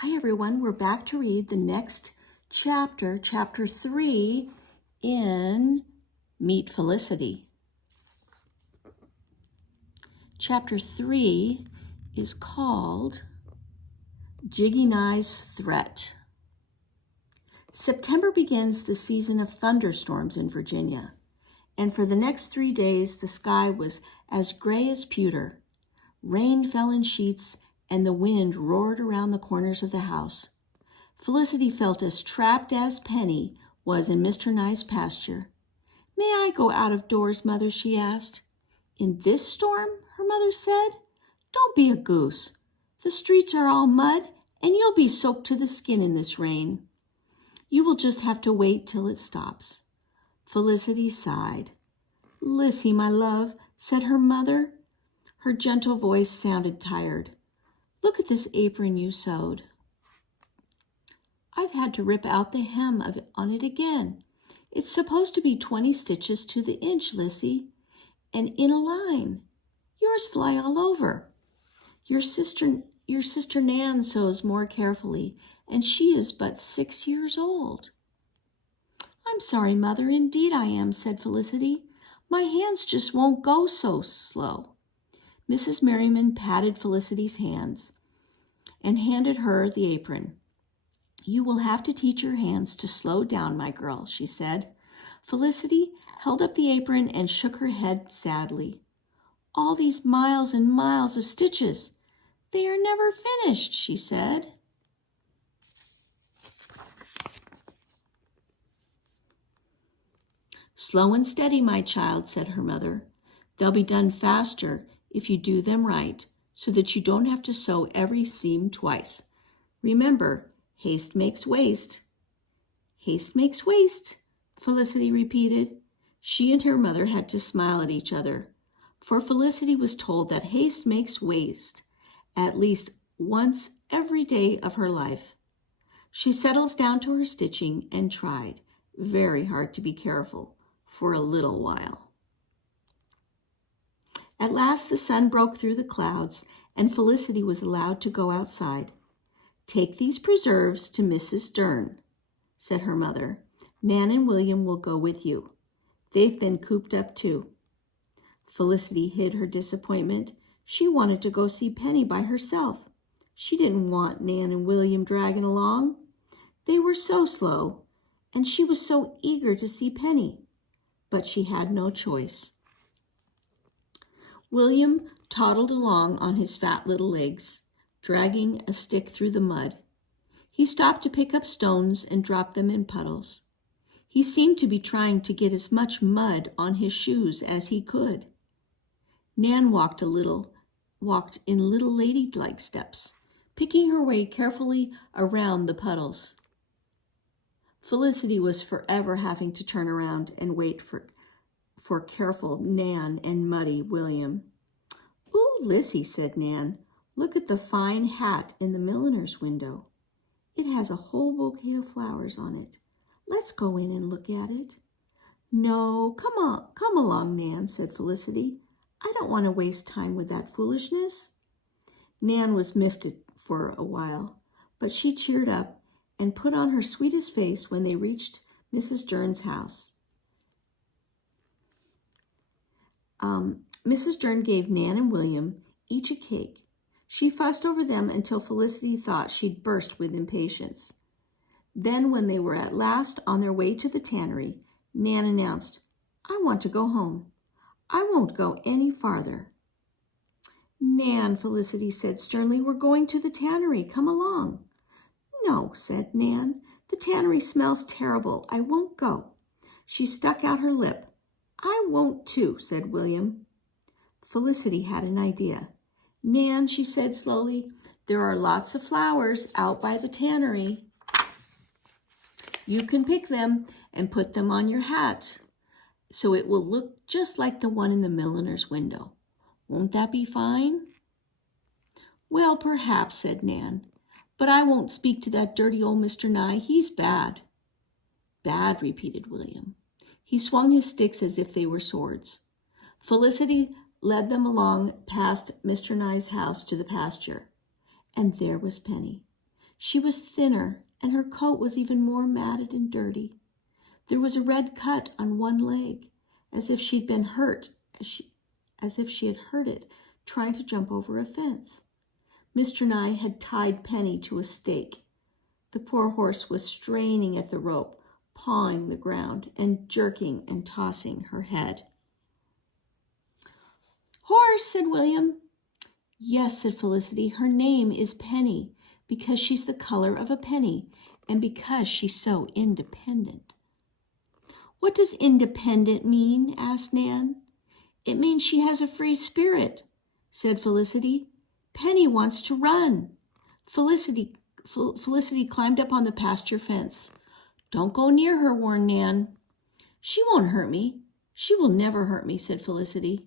Hi everyone, we're back to read the next chapter, chapter 3 in Meet Felicity. Chapter 3 is called Jiggy Nye's Threat. September begins the season of thunderstorms in Virginia, and for the next 3 days the sky was as gray as pewter. Rain fell in sheets and the wind roared around the corners of the house. Felicity felt as trapped as Penny was in Mr. Nye's pasture. "May I go out of doors, Mother?" she asked. "In this storm?" her mother said. "Don't be a goose. The streets are all mud, and you'll be soaked to the skin in this rain. You will just have to wait till it stops." Felicity sighed. "Lissy, my love," said her mother. Her gentle voice sounded tired. "Look at this apron you sewed. I've had to rip out the hem on it again. It's supposed to be 20 stitches to the inch, Lissy, and in a line. Yours fly all over. Your sister Nan sews more carefully, and she is but 6 years old." "I'm sorry, Mother, indeed I am," said Felicity. "My hands just won't go so slow." Mrs. Merriman patted Felicity's hands and handed her the apron. "You will have to teach your hands to slow down, my girl," she said. Felicity held up the apron and shook her head sadly. "All these miles and miles of stitches. They are never finished," she said. "Slow and steady, my child," said her mother. "They'll be done faster if you do them right, so that you don't have to sew every seam twice. Remember, haste makes waste." "Haste makes waste," Felicity repeated. She and her mother had to smile at each other, for Felicity was told that haste makes waste at least once every day of her life. She settles down to her stitching and tried very hard to be careful for a little while. At last the sun broke through the clouds, and Felicity was allowed to go outside. "Take these preserves to Mrs. Dern," said her mother. "Nan and William will go with you. They've been cooped up too." Felicity hid her disappointment. She wanted to go see Penny by herself. She didn't want Nan and William dragging along. They were so slow, and she was so eager to see Penny. But she had no choice. William toddled along on his fat little legs, dragging a stick through the mud. He stopped to pick up stones and drop them in puddles. He seemed to be trying to get as much mud on his shoes as he could. Nan walked in little ladylike steps, picking her way carefully around the puddles. Felicity was forever having to turn around and wait for careful Nan and muddy William. "Ooh, Lissy," said Nan, "look at the fine hat in the milliner's window. It has a whole bouquet of flowers on it. Let's go in and look at it." "No, come along, Nan," said Felicity. "I don't want to waste time with that foolishness." Nan was miffed for a while, but she cheered up and put on her sweetest face when they reached Mrs. Dern's house. Mrs. Dern gave Nan and William each a cake. She fussed over them until Felicity thought she'd burst with impatience. Then, when they were at last on their way to the tannery, Nan announced, "I want to go home. I won't go any farther." "Nan," Felicity said sternly, "we're going to the tannery. Come along." "No," said Nan. "The tannery smells terrible. I won't go." She stuck out her lip. "I won't too," said William. Felicity had an idea. "Nan," she said slowly, "there are lots of flowers out by the tannery. You can pick them and put them on your hat, so it will look just like the one in the milliner's window. Won't that be fine?" "Well, perhaps," said Nan, "but I won't speak to that dirty old Mr. Nye. He's bad." "Bad," repeated William. He swung his sticks as if they were swords. Felicity led them along past Mr. Nye's house to the pasture, and there was Penny. She was thinner, and her coat was even more matted and dirty. There was a red cut on one leg, as if she'd been hurt, as if she had hurt it trying to jump over a fence. Mr. Nye had tied Penny to a stake. The poor horse was straining at the rope, pawing the ground, and jerking and tossing her head. "Horse," said William. "Yes," said Felicity, "her name is Penny, because she's the color of a penny, and because she's so independent." "What does independent mean?" asked Nan. "It means she has a free spirit," said Felicity. "Penny wants to run." Felicity climbed up on the pasture fence. "Don't go near her," warned Nan. "She won't hurt me. She will never hurt me," said Felicity.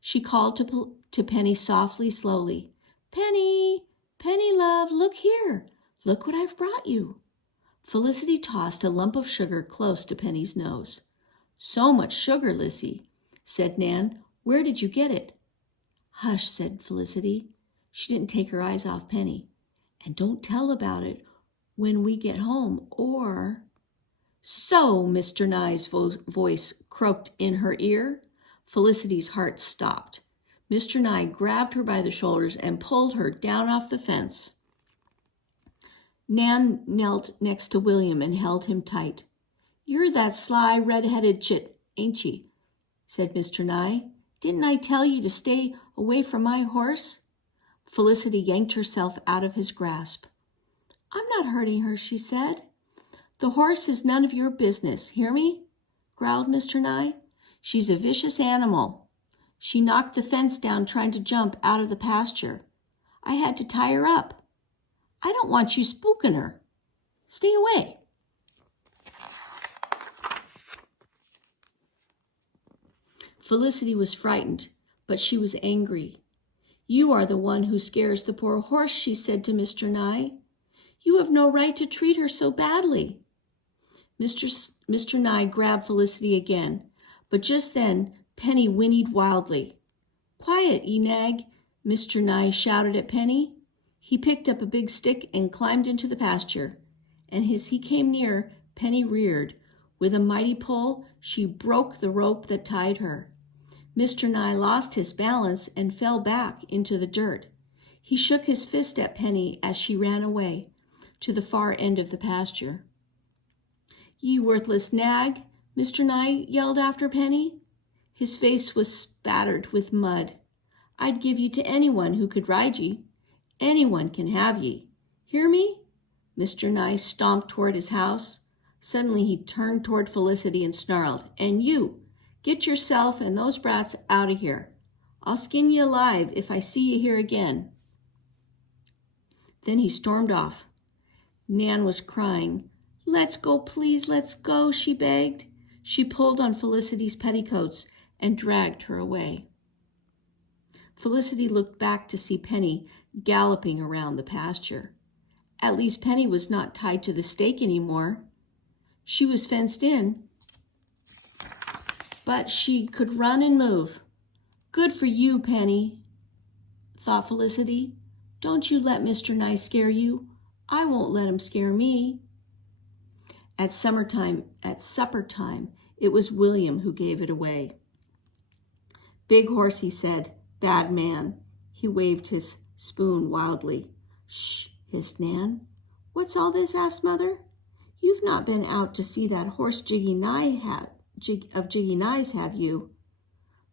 She called to Penny softly, slowly. "Penny, Penny, love, look here. Look what I've brought you." Felicity tossed a lump of sugar close to Penny's nose. "So much sugar, Lissy," said Nan. "Where did you get it?" "Hush," said Felicity. She didn't take her eyes off Penny. "And don't tell about it when we get home, or—" "So," Mr. Nye's voice croaked in her ear. Felicity's heart stopped. Mr. Nye grabbed her by the shoulders and pulled her down off the fence. Nan knelt next to William and held him tight. "You're that sly, red-headed chit, ain't ye?" said Mr. Nye. "Didn't I tell you to stay away from my horse?" Felicity yanked herself out of his grasp. "I'm not hurting her," she said. "The horse is none of your business, hear me?" growled Mr. Nye. "She's a vicious animal. She knocked the fence down trying to jump out of the pasture. I had to tie her up. I don't want you spooking her. Stay away." Felicity was frightened, but she was angry. "You are the one who scares the poor horse," she said to Mr. Nye. "You have no right to treat her so badly." Mr. Nye grabbed Felicity again, but just then Penny whinnied wildly. "Quiet, ye nag," Mr. Nye shouted at Penny. He picked up a big stick and climbed into the pasture, and as he came near, Penny reared. With a mighty pull, she broke the rope that tied her. Mr. Nye lost his balance and fell back into the dirt. He shook his fist at Penny as she ran away to the far end of the pasture. "Ye worthless nag," Mr. Nye yelled after Penny. His face was spattered with mud. "I'd give ye to anyone who could ride ye. Anyone can have ye. Hear me?" Mr. Nye stomped toward his house. Suddenly he turned toward Felicity and snarled, "And you, get yourself and those brats out of here. I'll skin ye alive if I see ye here again." Then he stormed off. Nan was crying. "Let's go, please, let's go," she begged. She pulled on Felicity's petticoats and dragged her away. Felicity looked back to see Penny galloping around the pasture. At least Penny was not tied to the stake anymore. She was fenced in, but she could run and move. "Good for you, Penny," thought Felicity. "Don't you let Mr. Nye scare you. I won't let him scare me." At supper time, it was William who gave it away. "Big horse," he said. "Bad man." He waved his spoon wildly. "Shh," hissed Nan. "What's all this?" asked Mother. "You've not been out to see that horse Jiggy Nye's, have you?"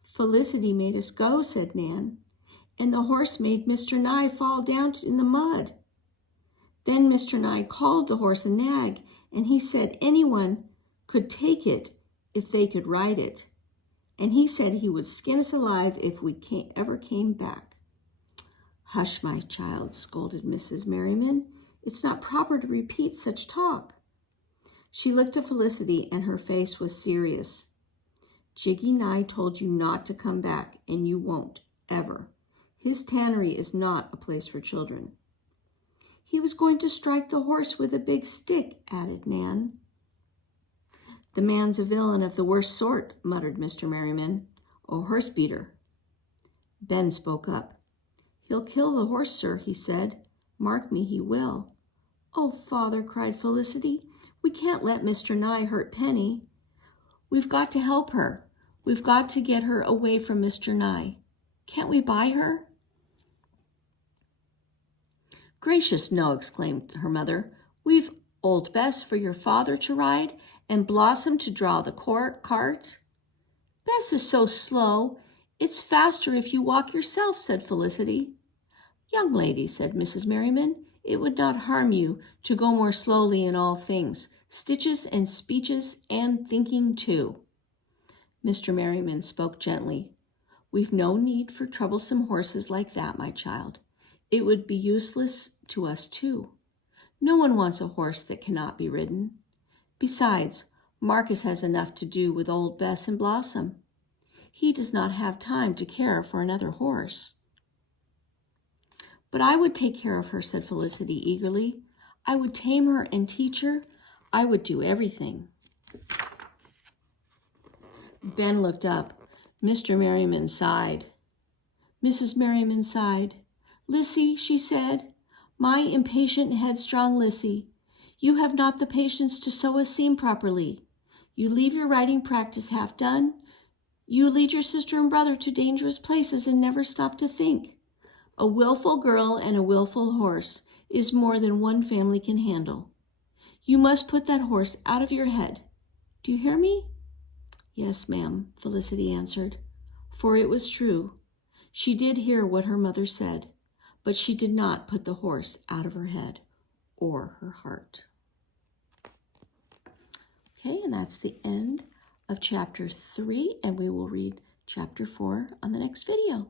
"Felicity made us go," said Nan. "And the horse made Mr. Nye fall down in the mud. Then Mr. Nye called the horse a nag, and he said anyone could take it if they could ride it. And he said he would skin us alive if we ever came back." "Hush, my child," scolded Mrs. Merriman. "It's not proper to repeat such talk." She looked at Felicity, and her face was serious. "Jiggy Nye told you not to come back, and you won't, ever. His tannery is not a place for children." "He was going to strike the horse with a big stick," added Nan. "The man's a villain of the worst sort," muttered Mr. Merriman. "A horse beater." Ben spoke up. "He'll kill the horse, sir," he said. "Mark me, he will. Oh, Father, cried Felicity, we can't let Mr. Nye hurt Penny. We've got to help her. We've got to get her away from Mr. Nye. Can't we buy her? Gracious, no, exclaimed her mother. We've old Bess for your father to ride and Blossom to draw the cart. Bess is so slow. It's faster if you walk yourself, said Felicity. Young lady, said Mrs. Merriman, it would not harm you to go more slowly in all things, stitches and speeches and thinking too. Mr. Merriman spoke gently. We've no need for troublesome horses like that, my child. It would be useless to us too. No one wants a horse that cannot be ridden. Besides, Marcus has enough to do with old Bess and Blossom. He does not have time to care for another horse. But I would take care of her, said Felicity eagerly. I would tame her and teach her. I would do everything. Ben looked up. Mr. Merriman sighed. Mrs. Merriman sighed. Lissy, she said, my impatient, headstrong Lissy, you have not the patience to sew a seam properly. You leave your writing practice half done. You lead your sister and brother to dangerous places and never stop to think. A willful girl and a willful horse is more than one family can handle. You must put that horse out of your head. Do you hear me? Yes, ma'am, Felicity answered, for it was true. She did hear what her mother said, but she did not put the horse out of her head or her heart. Okay, and that's the end of chapter 3, and we will read chapter 4 on the next video.